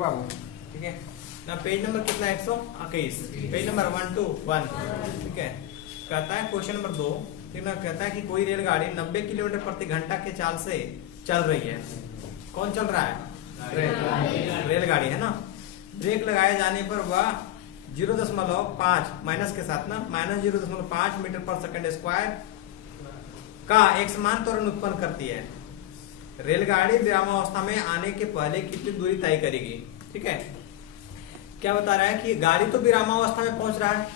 देखो बाबू, ठीक है ना, पेज नंबर कितना है 121, पेज नंबर 121, ठीक है। कहता है क्वेश्चन नंबर 2, ठीक ना, कहता है कि कोई रेलगाड़ी 90 किलोमीटर प्रति घंटा के चाल से चल रही है। कौन चल रहा है? रेलगाड़ी है ना। ब्रेक लगाए जाने पर वह 0.5 माइनस के साथ ना -0.5 मीटर पर सेकंड स्क्वायर का एक समान त्वरण उत्पन्न करती है। रेलगाड़ी विरामावस्था में आने के पहले कितनी दूरी तय करेगी? ठीक है, क्या बता रहा है कि गाड़ी तो विरामावस्था में पहुंच रहा है।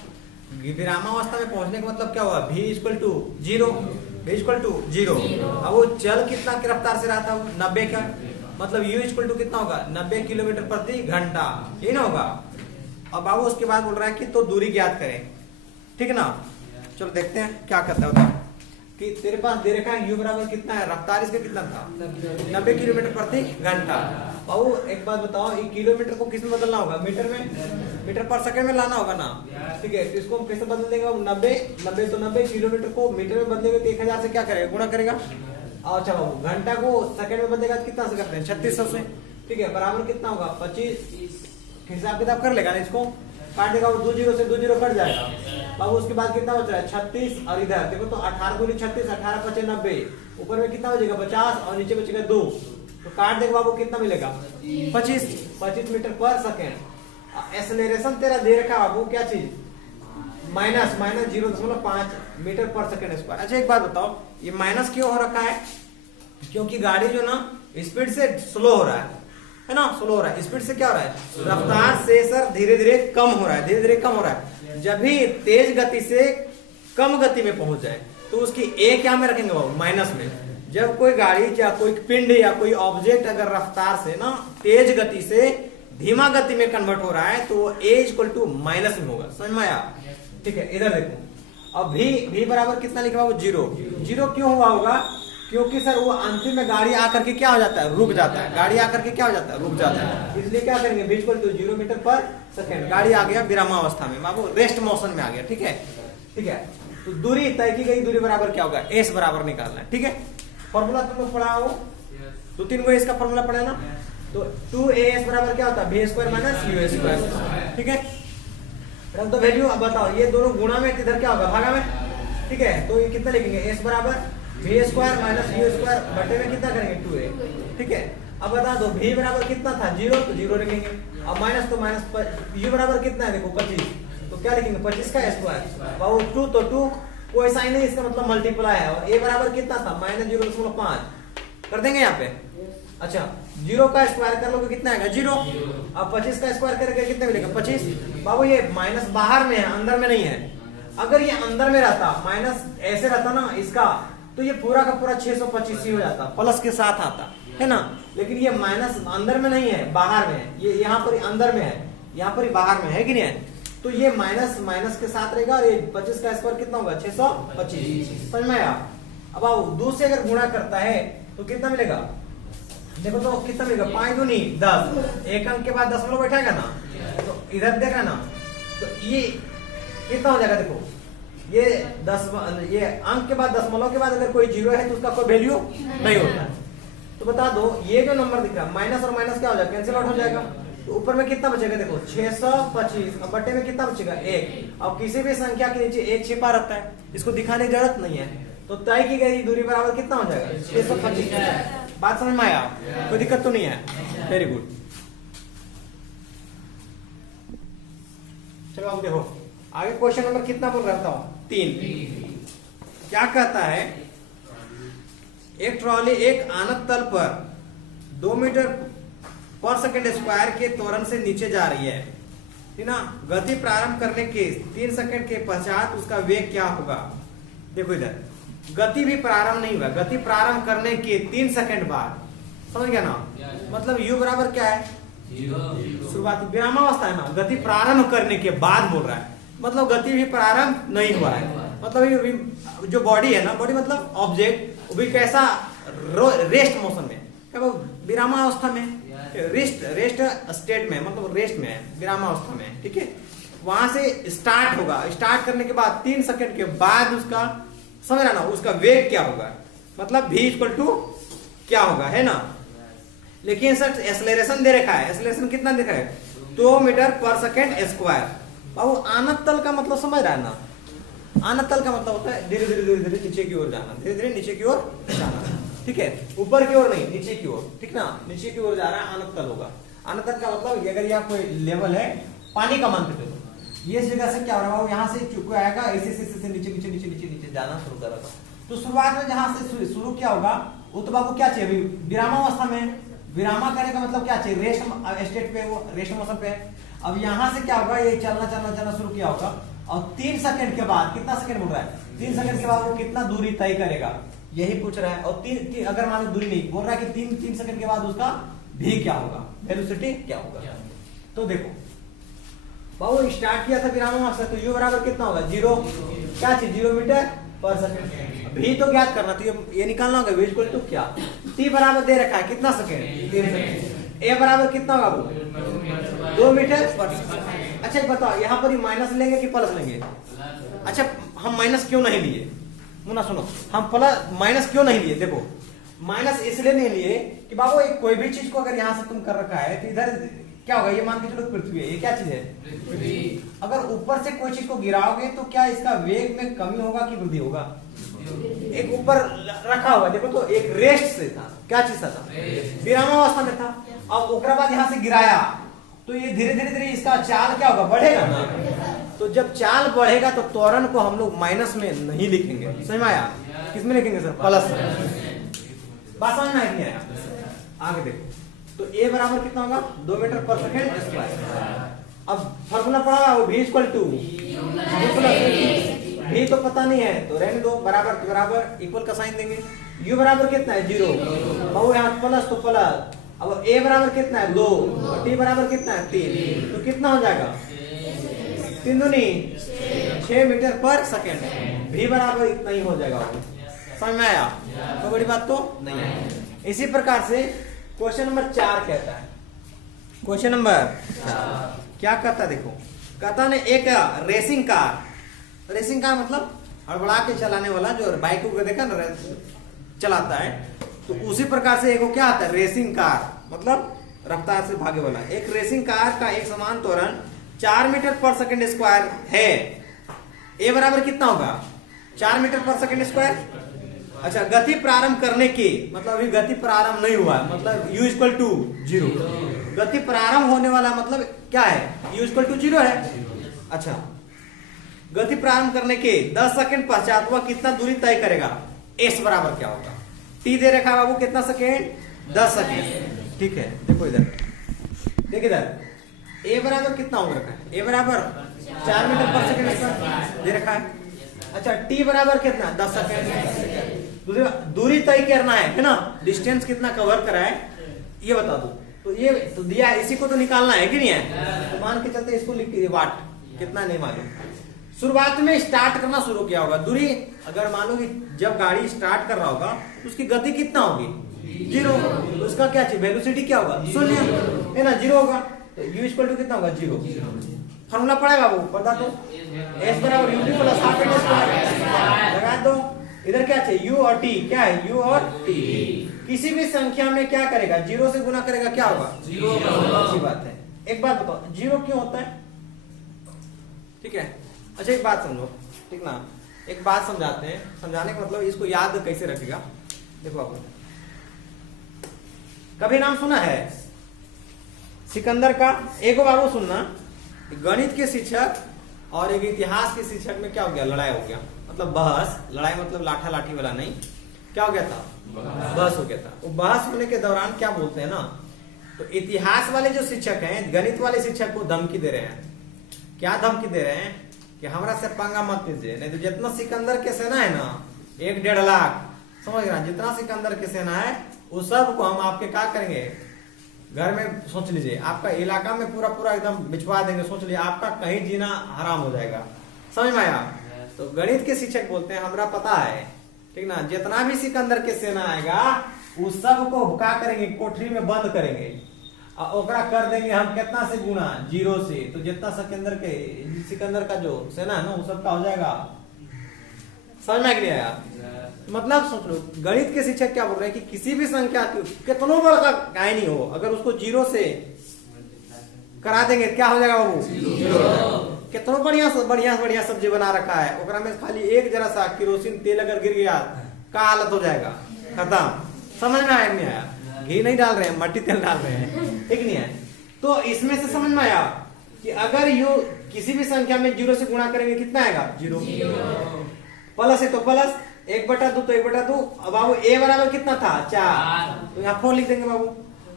विरामावस्था में पहुंचने का मतलब क्या हुआ? v = 0, v = 0। अब वो चल कितना की रफ्तार से रहा था? 90 का, मतलब u = कितना होगा? 90 किलोमीटर प्रति घंटा, ये ना होगा। अब बाबू उसके बाद बोल रहा है कि तो दूरी ज्ञात करें, ठीक है ना। चलो देखते हैं क्या करता है कि तेरे पास दे रखा है u बराबर कितना है, रफ्तार इसका कितना था? 90 किलोमीटर प्रति घंटा। बाबू एक बात बताओ, ये किलोमीटर को किस में बदलना होगा? मीटर में, मीटर पर सेकंड में लाना होगा ना, ठीक है। तो इसको हम कैसे बदल देंगे? 90 तो 90 किलोमीटर को मीटर में बदलेंगे तो 1000 से क्या करेगा? गुणा करेगा। अच्छा बाबू, घंटा को सेकंड में बदलेगा तो कितना से करते हैं? 3600 से, ठीक है। बराबर कितना होगा? 25। हिसाब किताब कर लेगा ना, इसको काट देगा, 2 0 से 2 0 कट जाएगा। बाबू उसके बाद कितना बच रहा है? 36, और इधर देखो तो 18 दूनी 36, 18 × 5 = 90, ऊपर में कितना बचेगा? 50, और नीचे बचेगा 2, तो काट देगा बाबू, कितना मिलेगा? 25 मीटर पर सेकेंड। एक्सेलरेशन तेरा दे रखा बाबू, क्या चीज? -0.5 मीटर पर सेकेंड स्क्वायर। अच्छा एक बात बताओ, ये माइनस क्यों हो रखा है? क्योंकि गाड़ी जो ना स्पीड से स्लो हो रहा है ना, स्लो हो रहा है। स्पीड से क्या हो रहा है? रफ्तार से सर धीरे धीरे कम हो रहा है, धीरे धीरे कम हो रहा है। जब भी तेज गति से कम गति में पहुंच जाए तो उसकी ए क्या में रखेंगे बाबू? माइनस में। जब कोई गाड़ी या कोई पिंड या कोई ऑब्जेक्ट अगर रफ्तार से ना तेज गति से धीमा गति में कन्वर्ट हो रहा है तो वो ए = माइनस में होगा। समझ में आया? ठीक है, इधर देखो। अब v बराबर कितना लिखा बाबू? 0 क्यों हुआ होगा? क्योंकि सर वो अंतिम में गाड़ी आकर के क्या हो जाता है? रुक जाता है। गाड़ी आकर के क्या हो जाता है? रुक जाता है। इसलिए क्या करेंगे? v = 0 मीटर पर सेकेंड। गाड़ी आ गया विरामावस्था में बाबू, रेस्ट मोशन में आ गया, ठीक है। ठीक है, तो दूरी तय की गई, दूरी बराबर क्या होगा? s बराबर निकालना है, ठीक है। फॉर्मूला तुम लोग पढ़ा हो, 2-3 गो इसका फॉर्मूला पढ़ा ना, तो 2as बराबर क्या होता है? v² - u², ठीक है। रख दो वैल्यू। अब बताओ, ये दोनों गुणा में, इधर क्या होगा? भागा में, ठीक है। तो ये कितना लिखेंगे? s बराबर v² - u² बटे में कितना करेंगे? 2a, ठीक है। अब बता दो v बराबर कितना था? 0, तो 0 लिखेंगे। अब माइनस तो माइनस, u बराबर कितना है? देखो 25, तो क्या लिखेंगे? 25 का स्क्वायर। बाबू 2 तो 2 कोई साइन नहीं, इसका मतलब मल्टीप्लाई है। और a बराबर कितना था? -0.5 कर देंगे यहाँ पे। अच्छा, 0 का स्क्वायर कर लोगे कितना आएगा? 0। अब 25 का स्क्वायर करके कितना मिलेगा? 25। बाबू ये माइनस बाहर में है, अंदर में नहीं है। अगर ये अंदर में रहता, माइनस ऐसे रहता ना इसका, तो ये पूरा का पूरा 625 ही हो जाता, प्लस के साथ आता है ना। लेकिन ये माइनस अंदर में नहीं है, बाहर में है। ये यहाँ पर अंदर में है, यहाँ पर बाहर में है कि नहीं है। तो ये माइनस के साथ रहेगा। और ये 25 का स्क्वायर कितना होगा? 625। समझ में आया? अब आओ, 2 से अगर गुणा करता है तो कितना मिलेगा? देखो तो कितना मिलेगा? 5 दूनी 10, एक अंक के बाद दशमलव बैठेगा ना, तो इधर देखा ना, तो ये कितना हो जाएगा? देखो ये 10, ये अंक के बाद दशमलव के बाद अगर कोई 0 है तो उसका कोई वैल्यू नहीं होता। तो बता दो, ये जो नंबर दिख रहा है, माइनस और माइनस क्या हो जाएगा? कैंसिल आउट हो जाएगा। तो ऊपर में कितना बचेगा? देखो 625, अब बटे में कितना बचेगा? 1। अब किसी भी संख्या के नीचे 1 छिपा रहता है, इसको दिखाने की जरूरत नहीं है। तो तय की गई दूरी बराबर कितना हो जाएगा? 625। बात समझ में आया? कोई दिक्कत तो नहीं है? Very good. चलो अब देखो आगे, क्वेश्चन नंबर कितना बोल रहा था? 3। क्या कहता है? एक ट्रॉली एक आनत तल पर 2 मीटर पर सेकेंड स्क्वायर के त्वरण से नीचे जा रही है, ठीक ना। गति प्रारंभ करने के 3 सेकंड के पश्चात उसका वेग क्या होगा? देखो इधर गति भी प्रारंभ नहीं हुआ, गति प्रारंभ करने के 3 सेकंड बाद। समझ गया ना? मतलब u बराबर क्या है? शुरुआती विरामावस्था है ना, गति प्रारंभ करने के बाद बोल रहा है, मतलब गति भी प्रारंभ नहीं हुआ है। मतलब जो बॉडी है ना, बॉडी मतलब ऑब्जेक्ट, वो भी कैसा? रेस्ट मोशन में, वो विरामावस्था में, रेस्ट स्टेट में, मतलब रेस्ट में है, विरामावस्था में, ठीक है। वहां से स्टार्ट होगा, स्टार्ट करने के बाद 3 सेकंड के बाद उसका, समझ रहा ना, उसका वेग क्या होगा? मतलब v = क्या होगा, है ना। लेकिन सर एक्सेलरेशन दे रखा है, एक्सेलरेशन कितना दिखा है 2 मीटर पर सेकेंड स्क्वायर। बाबू आनत तल का मतलब समझ रहा है ना, आनत तल का मतलब होता है धीरे धीरे धीरे धीरे नीचे की ओर जाना, धीरे धीरे नीचे की ओर जाना, ठीक है, ऊपर की ओर नहीं नीचे की ओर, ठीक ना, नीचे की ओर जा रहा है, आनत तल होगा। आनत तल का मतलब अगर यहाँ कोई लेवल है पानी का मान के चलो, ये जगह से क्या हो रहा है यहाँ से चुका आएगा, ऐसे से नीचे नीचे नीचे नीचे नीचे जाना शुरू करेगा। तो शुरुआत में जहां से शुरू क्या होगा वो तो बाबू क्या चाहिए, विरामावस्था में, विरामा करने का मतलब क्या चाहिए, रेस्ट स्टेट पे, वो रेस्ट मौसम पे है। अब यहाँ से क्या होगा, ये चलना चलना चलना शुरू किया होगा और 3 सेकंड के बाद, कितना सेकंड बोल रहा है 3 सेकंड के बाद वो कितना दूरी तय करेगा, यही पूछ रहा है। और तीन अगर मान लो दूरी नहीं बोल रहा है कि 3 सेकंड के बाद उसका भी क्या होगा, वेलोसिटी क्या होगा। तो देखो बाबू स्टार्ट किया था विरामावस्था, तो यू बराबर कितना होगा 0, क्या चाहिए 0 मीटर पर सेकंड। भी तो ज्ञात करना, तो ये निकालना होगा v इक्वल टू क्या, t बराबर दे रखा है कितना सेकंड 3 सेकंड, a बराबर कितना होगा वो 2 मीटर पर सेकंड। अच्छा बताओ यहाँ पर माइनस लेंगे कि प्लस लेंगे, अच्छा हम माइनस क्यों नहीं लिए, मुन्ना सुनो, हम प्लस माइनस क्यों नहीं लिए, देखो माइनस इसलिए नहीं लिए कि बाबू एक कोई भी चीज को अगर यहाँ से तुम कर रखा है तो इधर क्या होगा, ये मान के चलो पृथ्वी है, ये क्या चीज है पृथ्वी। अगर ऊपर से कोई चीज को गिराओगे तो क्या इसका वेग में कमी होगा कि वृद्धि होगा, एक ऊपर रखा हुआ देखो तो एक रेस्ट से था, क्या चीज था विरामावस्था में था, अब उसके बाद यहाँ से गिराया तो ये धीरे धीरे धीरे इसका चाल क्या होगा बढ़ेगा ना, तो जब चाल बढ़ेगा तो त्वरण को हम लोग माइनस में नहीं लिखेंगे, समझ में आया, किसमें लिखेंगे सर प्लस, बात समझ में आया। आगे देखो तो a बराबर कितना होगा 2 मीटर पर सेकंड स्क्वायर। अब फॉर्मूला पढ़ा वो v इक्वल टू v तो पता नहीं है तो रहने दो, बराबर के बराबर इक्वल का साइन देंगे, u बराबर कितना है 0, बहु यहाँ प्लस तो प्लस, अब a बराबर कितना है 2 और t बराबर कितना है 3, तो कितना हो जाएगा 3 दूनी 6 मीटर पर सेकंड, v बराबर इतना ही हो जाएगा। समझ में आया, तो बड़ी बात तो नहीं है। इसी प्रकार से क्वेश्चन नंबर 4 कहता है, क्वेश्चन नंबर 4 क्या कहता है देखो, कहता है एक रेसिंग कार, रेसिंग कार मतलब हड़बड़ा के चलाने वाला जो बाइक को देखा ना चलाता है, तो उसी प्रकार से एक क्या आता है रेसिंग कार मतलब रफ्तार से भागे वाला। एक रेसिंग कार का एक समान त्वरण 4 मीटर पर सेकंड स्क्वायर है, ए बराबर कितना होगा 4 मीटर पर सेकंड स्क्वायर। अच्छा गति प्रारंभ करने की मतलब अभी गति प्रारंभ नहीं हुआ है, मतलब u इक्वल टू 0, गति प्रारंभ होने वाला मतलब क्या है u इक्वल टू 0 है। अच्छा गति प्रारंभ करने के 10 सेकंड पश्चात वह कितना दूरी तय करेगा, s बराबर क्या होगा, t दे रखा है बाबू कितना सेकंड 10 सेकंड, ठीक है। देखो इधर देखिए इधर a बराबर कितना हो रखा है, a बराबर 4 मीटर पर सेकंड दे रखा है। अच्छा t बराबर कितना 10 सेकंड, दूरी तय करना है ना, डिस्टेंस कितना कवर करा है ये बता दो, तो ये तो दिया है, इसी को तो निकालना है कि नहीं है, तो मान के चलते इसको लिख वाट कितना नहीं मालूम। शुरुआत में स्टार्ट करना शुरू किया होगा, दूरी अगर मान लो कि जब गाड़ी स्टार्ट कर रहा होगा तो उसकी गति कितना होगी 0, तो उसका क्या चाहिए वेलोसिटी क्या होगा 0 है ना, 0 होगा, तो u इक्वल टू कितना होगा 0। फॉर्मूला पड़ेगा वो बता दो, s बराबर u plus half n square लगा दो, इधर क्या चाहिए u और t, क्या है u और t, किसी भी संख्या में क्या करेगा 0 से गुना करेगा क्या होगा 0, अच्छी बात है। एक बात बताओ 0 क्यों होता है, ठीक है। अच्छा एक बात समझो, ठीक ना, एक बात समझाते हैं, समझाने का मतलब इसको याद कैसे रखेगा। देखो आपको कभी नाम सुना है सिकंदर का, एक बाबू सुनना, गणित के शिक्षक और एक इतिहास के शिक्षक में क्या हो गया लड़ाई हो गया, मतलब बहस, लड़ाई मतलब लाठा लाठी वाला नहीं, क्या हो गया था बहस हो गया था। वो बहस होने के दौरान क्या बोलते हैं ना, तो इतिहास वाले जो शिक्षक हैं गणित वाले शिक्षक को धमकी दे रहे हैं, क्या धमकी दे रहे हैं कि हमरा से पंगा मत लीजिए, नहीं तो जितना सिकंदर के सेना है ना 1-1.5 लाख, समझ रहे, जितना सिकंदर के सेना है वो सब को हम आपके क्या करेंगे घर में, सोच लीजिए आपका इलाका में पूरा पूरा एकदम बिछवा देंगे, सोच लीजिए आपका कहीं जीना हराम हो जाएगा, समझ में आया। तो गणित के शिक्षक बोलते हैं हमरा पता है, ठीक ना, जितना भी सिकंदर के सेना आएगा उस सब को क्या करेंगे कोठरी में बंद करेंगे और ओकरा कर देंगे हम कितना से गुना 0 से, तो जितना सिकंदर का जो सेना है ना वो सबका हो जाएगा, समझ में नहीं आया। मतलब सोच लो, गणित के शिक्षक क्या बोल रहे हैं कि किसी भी संख्या कितनों बड़ा का नहीं हो, अगर उसको जीरो से करा देंगे क्या हो जाएगा बाबू? जीरो। कितना बढ़िया बढ़िया बढ़िया सब्जी बना रखा है, ओकरा में खाली एक जरा सा केरोसिन तेल अगर गिर गया का हालत हो जाएगा, खत्म। समझ में आया नहीं आया? घी नहीं डाल रहे हैं, मट्टी तेल डाल रहे हैं, ठीक नहीं है? तो इसमें से समझ में आया कि अगर यू किसी भी संख्या में जीरो से गुणा करेंगे कितना आएगा? जीरो। प्लस है तो प्लस, 1/2 तो 1/2। अब बाबू ए बराबर कितना था? 4, तो यहाँ 4 लिख देंगे बाबू।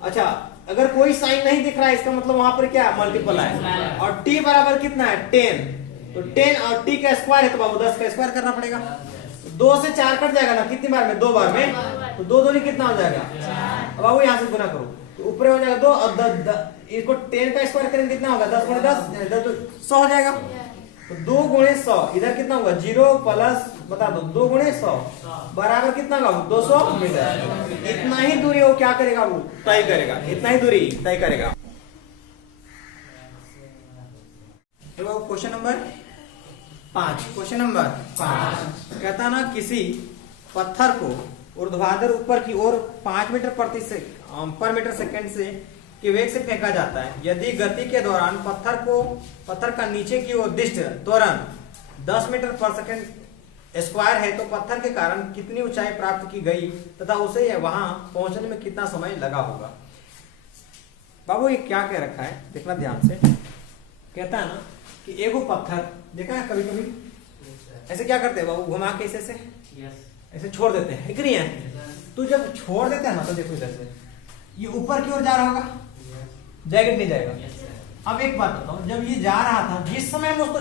अच्छा, अगर कोई साइन नहीं दिख रहा है इसका मतलब वहां पर क्या मल्टीपल है, और t बराबर कितना है? 10, तो 10 और t का स्क्वायर है तो बाबू 10 का स्क्वायर करना पड़ेगा। 2 से 4 कट जाएगा ना, कितनी बार में? 2 बार में, तो 2 दूनी कितना हो जाएगा? अब बाबू यहाँ से गुना करो तो ऊपर हो जाएगा 2 और इसको 10 का स्क्वायर करेंगे कितना होगा? 10 गुणे 10 तो 100 हो जाएगा। तो 2 गुणे 100 इधर कितना होगा? 0 प्लस बता दो 2 गुणे 100 बराबर कितना होगा? 200 मीटर। इतना ही दूरी वो क्या करेगा? वो तय करेगा, इतना ही दूरी तय करेगा। क्वेश्चन नंबर 5, क्वेश्चन नंबर 5 कहता ना किसी पत्थर को ऊर्ध्वाधर ऊपर की ओर 5 मीटर पर मीटर सेकंड से के वेग से फेंका जाता है। यदि गति के दौरान पत्थर का नीचे की ओर दिष्ट त्वरण 10 मीटर पर सेकंड स्क्वायर है तो पत्थर के कारण कितनी ऊंचाई प्राप्त की गई तथा उसे वहां पहुंचने में कितना समय लगा होगा? बाबू ये क्या कह रखा है देखना ध्यान से। कहता है ना कि एगो पत्थर देखा है कभी कभी ऐसे क्या करते हैं बाबू? घुमा के ऐसे ऐसे छोड़ देते हैं, ठीक नहीं है? तो जब छोड़ देते हैं ना तो देखो इधर से ये ऊपर की ओर जा रहा होगा, जाएगा नहीं जाएगा? अब एक बात बताओ, जब ये जा रहा था जिस समय हम उसको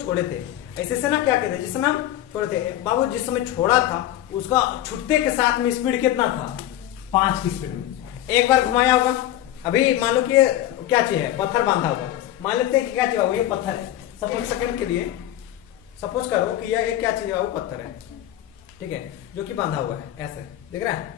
छोड़े थे ऐसे से ना क्या कहते हैं? जिस समय हम छोड़े थे बाबू, जिस समय छोड़ा था उसका छुटते के साथ में स्पीड कितना था? 5 की स्पीड में। एक बार घुमाया होगा, अभी मान लो कि क्या चीज है? पत्थर बांधा होगा। मान लेते हैं कि क्या चीज है? ये पत्थर है। सपोज सेकंड के लिए सपोज करो कि यह एक क्या चीज है? वो पत्थर है, ठीक है, जो कि बांधा हुआ है ऐसे, दिख रहा है?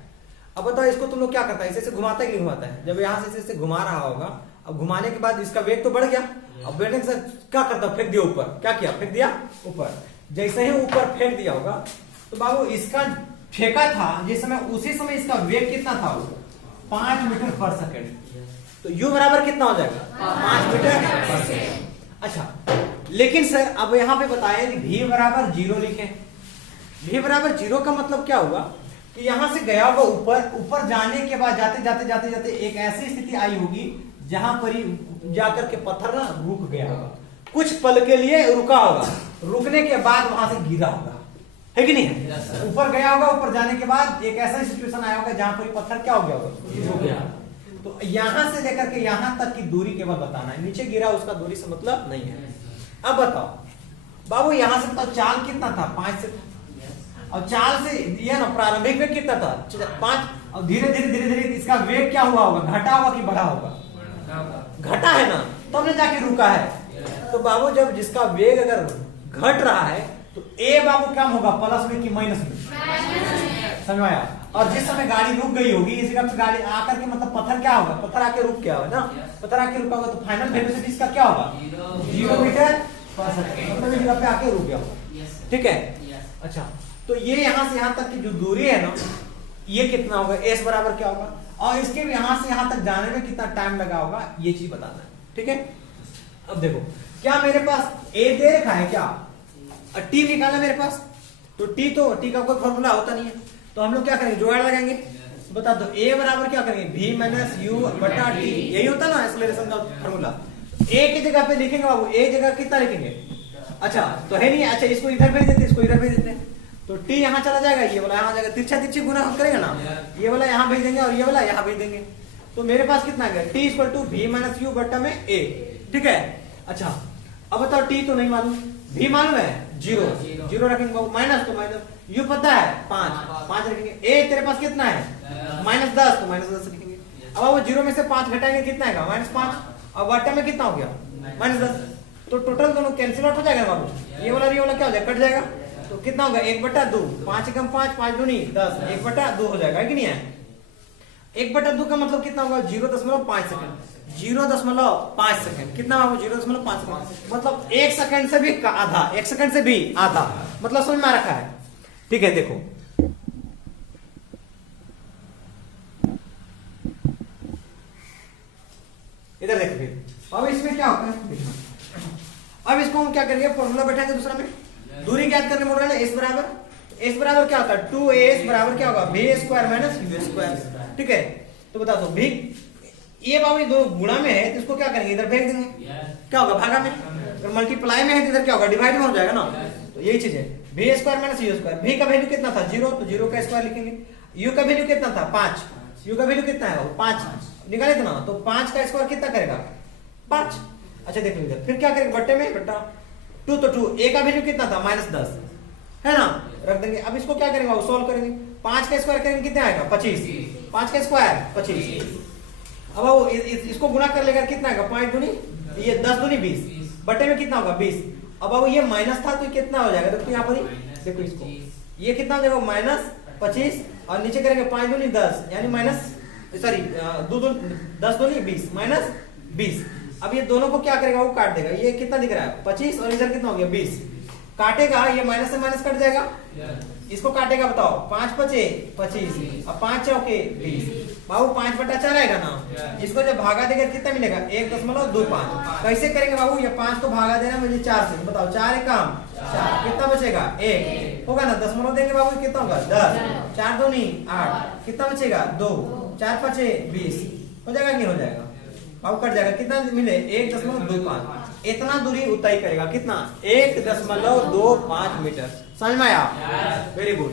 अब बताओ इसको तुम लोग क्या करता है? इसे घुमाता है कि नहीं घुमाता है? जब यहाँ से इसे घुमा रहा होगा, अब घुमाने के बाद इसका वेग तो बढ़ गया, अब बैठने से क्या करता? फेंक दिया ऊपर। क्या किया? फेंक दिया ऊपर। जैसे ही ऊपर फेंक दिया होगा तो बाबू इसका फेंका था जिस समय, उसी समय इसका वेग कितना था? 5 मीटर पर सेकंड। तो यू बराबर कितना हो जाएगा? 5 मीटर पर सेकंड। अच्छा, लेकिन सर अब यहाँ पे बताया कि v बराबर 0 लिखे। v बराबर 0 का मतलब क्या हुआ कि यहां से गया होगा ऊपर जाने के बाद जाते एक ऐसी स्थिति आई होगी जहां पर ही जाकर के पत्थर ना रुक गया होगा, कुछ पल के लिए रुका होगा, रुकने के बाद वहां से गिरा होगा, है कि नहीं? ऊपर गया होगा, ऊपर जाने के बाद एक ऐसा सिचुएशन आया होगा जहां पर पत्थर क्या हो गया होगा? रुक गया। तो यहां से लेकर के यहां तक की दूरी केवल बताना है, नीचे गिरा उसका दूरी से मतलब नहीं है। अब बताओ बाबू, यहां से तो चाल कितना था? 5 से, और चाल से ये ना प्रारंभिक वेग कितना था? 5, और धीरे धीरे इसका वेग क्या हुआ होगा? घटा होगा कि बढ़ा होगा? घटा है ना, तो हमने जाके रुका है। तो बाबू जब जिसका वेग अगर घट रहा है तो ए बाबू क्या होगा? प्लस में कि माइनस में? समझ आया? और जिस समय गाड़ी रुक गई होगी इस जगह पे गाड़ी आकर के मतलब पत्थर क्या होगा? पत्थर आके रुक गया होगा ना, पत्थर आके रुका होगा तो फाइनल वेलोसिटी इसका क्या होगा? 0 मीटर पर सेकंड, मतलब इस जगह पे आके रुक गया होगा, ठीक है? अच्छा, तो ये यहां से यहां तक की जो दूरी है ना, ये कितना होगा? s बराबर क्या होगा? और इसके भी यहां से यहां तक जाने में कितना टाइम लगा होगा, ये चीज बताना है, ठीक है? अब देखो, क्या मेरे पास a दे रखा है क्या? और t निकालना मेरे पास, तो t का कोई फॉर्मूला होता नहीं है, तो हम लोग क्या करेंगे? जुगाड़ लगाएंगे। बता दो a बराबर क्या करेंगे? v माइनस u बटा t, यही होता ना एक्सेलरेशन का फॉर्मूला। a की जगह पे लिखेंगे बाबू, a जगह कितना लिखेंगे? अच्छा, तो है नहीं, अच्छा इसको इधर भेज देते, इसको इधर भेज देते हैं, तो t यहाँ चला जाएगा, ये वाला यहाँ जाएगा, तिरछा गुना हम करेंगे ना, ये वाला यहाँ भेज देंगे और ये वाला यहाँ भेज देंगे, तो मेरे पास कितना है? t equal to v minus u बट्टा में a, ठीक है? अच्छा, अब बताओ t तो नहीं मालूम, v मालूम है 0 रखेंगे बाबू, माइनस तो माइनस, u पता है 5 रखेंगे, a तेरे पास कितना है? -10, तो -10 लिखेंगे। अब वो 0 में से 5 घटाएंगे कितना आएगा? -5, और बट्टा में कितना हो गया? -10, तो टोटल दोनों कैंसिल आउट हो जाएगा बाबू, ये वाला क्या हो जाएगा? कट जाएगा, तो कितना होगा? 1/2, 5 कम 5, 5 दूनी 10, 1/2 हो जाएगा, है कि नहीं है? 1/2 का मतलब कितना होगा? 0.5 सेकंड, 0.5 सेकंड, कितना होगा? 0.5 सेकंड, मतलब 1 सेकंड से भी आधा, 1 सेकंड से भी आधा, मतलब समझ में आ रखा है? ठीक है, देखो इधर देखो फिर अब इसमें क्या होता है, अब इसको हम क्या करेंगे, फॉर्मूला बैठाएंगे दूसरा में, दूरी ज्ञात करने बोल रहे हैं, एस बराबर क्या होता है 2as बराबर क्या होगा b square minus u square. ठीक है, तो बता दो भी ये बाबू दो गुणा में है तो इसको क्या करेंगे, इधर फेंक देंगे, क्या होगा भागा में, अगर मल्टीप्लाई में है तो इधर क्या होगा डिवाइड में हो जाएगा ना। तो यही चीज है b square minus u square. v का वैल्यू कितना था 0, तो 0 का स्क्वायर लिखेंगे। u का वैल्यू कितना था 5, u का वैल्यू कितना है वो 5 निकाले थे ना, तो 5 का स्क्वायर कितना करेगा 5। अच्छा देखो इधर फिर क्या करेंगे, बट्टे में बट्टा 2, तो 2 a का वैल्यू कितना था -10 है ना, रख देंगे। अब इसको क्या करेंगे, सॉल्व करेंगे, 5 का स्क्वायर करेंगे कितना आएगा 25, 5 का स्क्वायर 25। अब वो इसको गुणा कर लेगा कितना आएगा 5 दूनी ये 10 दूनी 20, बटे में कितना होगा 20। अब वो ये माइनस था तो कितना हो जाएगा, तो यहाँ पर देखो इसको ये कितना हो जाएगा -25 और नीचे करेंगे 5 दूनी 10 यानी सॉरी 10 दूनी 20 -20। अब ये दोनों को क्या करेगा, वो काट देगा, ये कितना दिख रहा है 25 और इधर कितना हो गया 20, काटेगा ये माइनस से माइनस कट जाएगा, इसको काटेगा बताओ 5 पचे 25 और 5 चौके 20, बाबू 5/4 आएगा ना, इसको जब भागा देगा कितना मिलेगा 1.25। कैसे करेंगे बाबू, ये 5 को भागा देना मुझे 4 से, बताओ 4 एक काम 4 कितना बचेगा 1 होगा ना, दशमलव देंगे बाबू कितना होगा 10, 4 दूनी 8 कितना बचेगा 2, 4 5 20 हो जाएगा कि हो जाएगा बाबू, कट जाएगा कितना मिले 1.25। इतना दूरी उतना ही करेगा कितना 1.25 मीटर। समझ में आया, वेरी गुड।